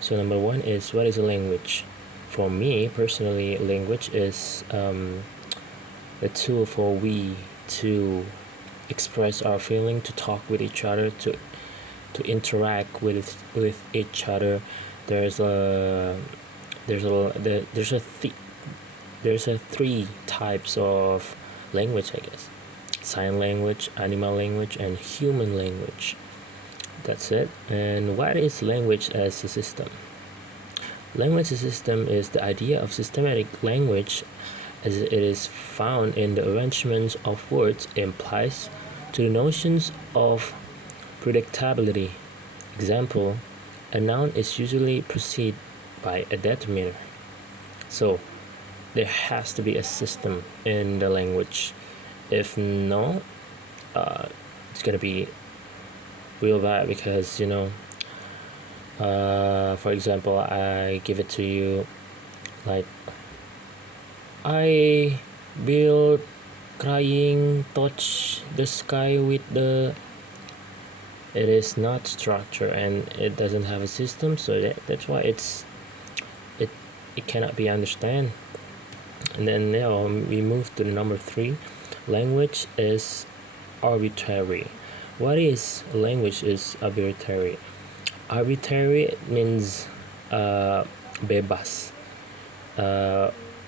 So number one is, what is a language? For me personally, language is a tool for we to express our feeling, to talk with each other, to interact with each other. There's a there's a there's a there's a three types of language, I guess: sign language, animal language, and human language. That's it. And what is language as a system? Language system is the idea of systematic language as it is found in the arrangement of words implies to the notions of predictability. Example, a noun is usually preceded by a determiner. So there has to be a system in the language. If no, it's gonna be real bad because for example, I give it to you like, I will crying touch the sky with the. It is not structure and it doesn't have a system, so that's why it cannot be understand. And then now we move to the number 3. Language is arbitrary. What is language is arbitrary? Arbitrary means bebas.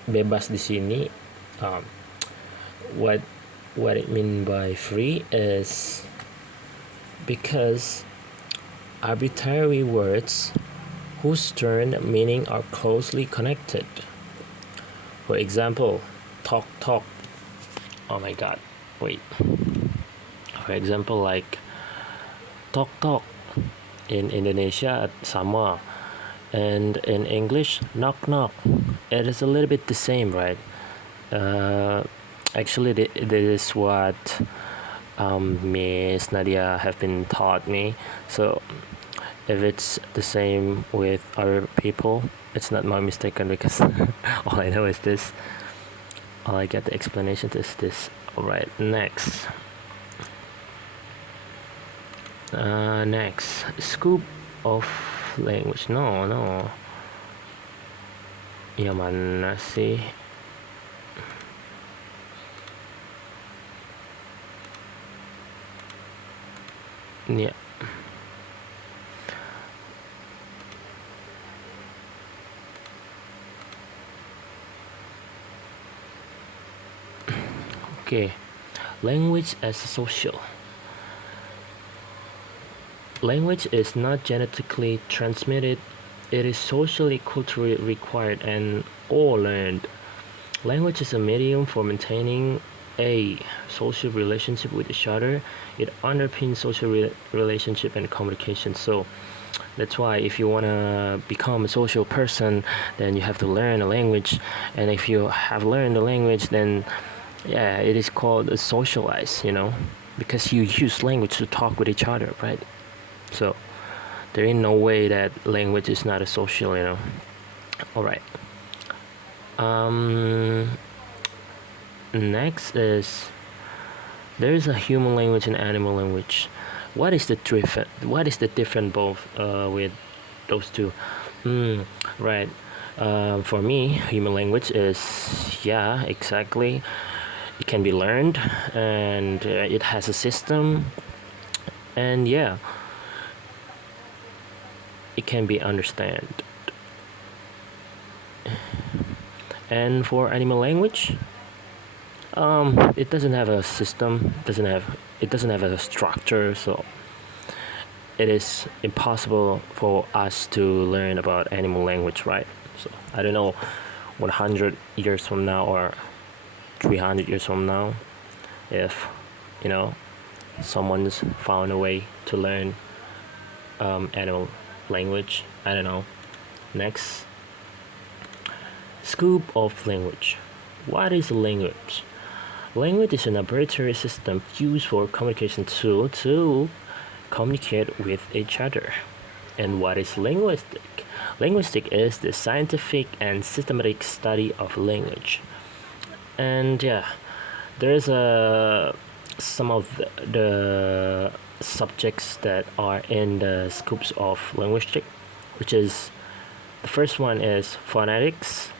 Bebas di sini, what it mean by free is because arbitrary words whose turn meaning are closely connected. For example, talk talk. Oh my god, wait. For example, like talk talk in Indonesia sama, and in English knock knock. It is a little bit the same, right? Actually, this is what Miss Nadia have been taught me. So if it's the same with other people, it's not my mistake because all I know is this. All I get the explanation is this. Alright, next. Next, scope of language. No. Yang mana sih? Yeah. Okay. Language as social. Language is not genetically transmitted. It is socially, culturally required and or learned. Language is a medium for maintaining a social relationship with each other. It underpins social relationship and communication. So that's why if you want to become a social person, then you have to learn a language. And if you have learned the language, then yeah, it is called a socialize, because you use language to talk with each other, right? So there ain't no way that language is not a social, Alright. Next is, there is a human language and animal language. What is the difference both with those two? Right. For me, human language is, yeah, exactly. It can be learned, and it has a system, and yeah, it can be understood. And for animal language, it doesn't have a system, it doesn't have a structure, so it is impossible for us to learn about animal language, right? So I don't know, 100 years from now or 300 years from now, if someone's found a way to learn animal language. I don't know. Next, scope of language. What is language? Language is an arbitrary system used for communication tool to communicate with each other. And what is linguistic? Linguistic is the scientific and systematic study of language. And yeah, there's some of the subjects that are in the scopes of linguistic, which is first one is phonetics.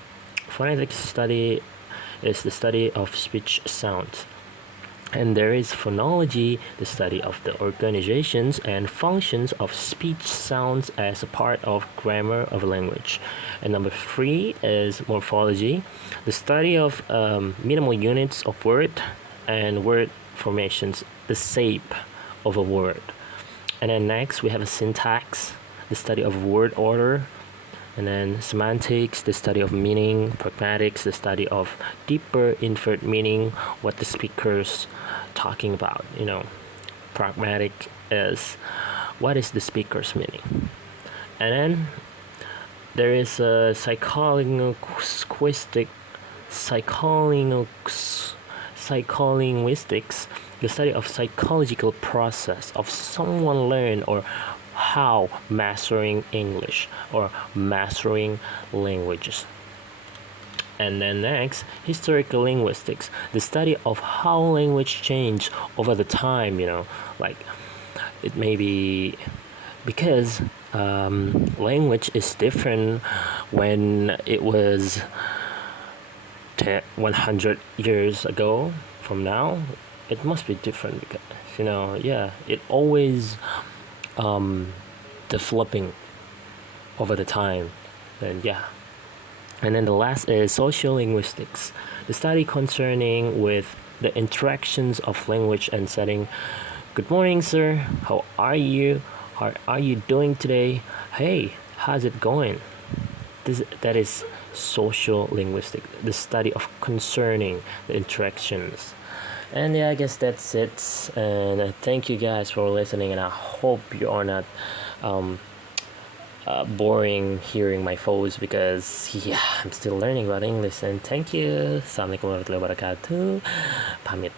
Phonetics study is the study of speech sounds. And there is phonology, the study of the organizations and functions of speech sounds as a part of grammar of language. And number 3 is morphology, the study of minimal units of word and word formations, the shape of a word. And then next we have a syntax, the study of word order. And then semantics, the study of meaning. Pragmatics, the study of deeper inferred meaning, what the speaker's talking about. Pragmatic is what is the speaker's meaning. And then there is a psycholinguistics, the study of psychological process of someone learn or how mastering English or mastering languages. And then next, historical linguistics, the study of how language changed over the time, like it may be because language is different when it was 100 years ago from now. It must be different because, it always developing over the time. And then the last is social linguistics, the study concerning with the interactions of language and setting. Good morning, sir. How are you? How are you doing today? Hey, how's it going? That is social linguistics, the study of concerning the interactions. And I guess that's it. And thank you guys for listening. And I hope you are not boring hearing my voice because I'm still learning about English. And thank you. Assalamualaikum warahmatullahi wabarakatuh. Pamit.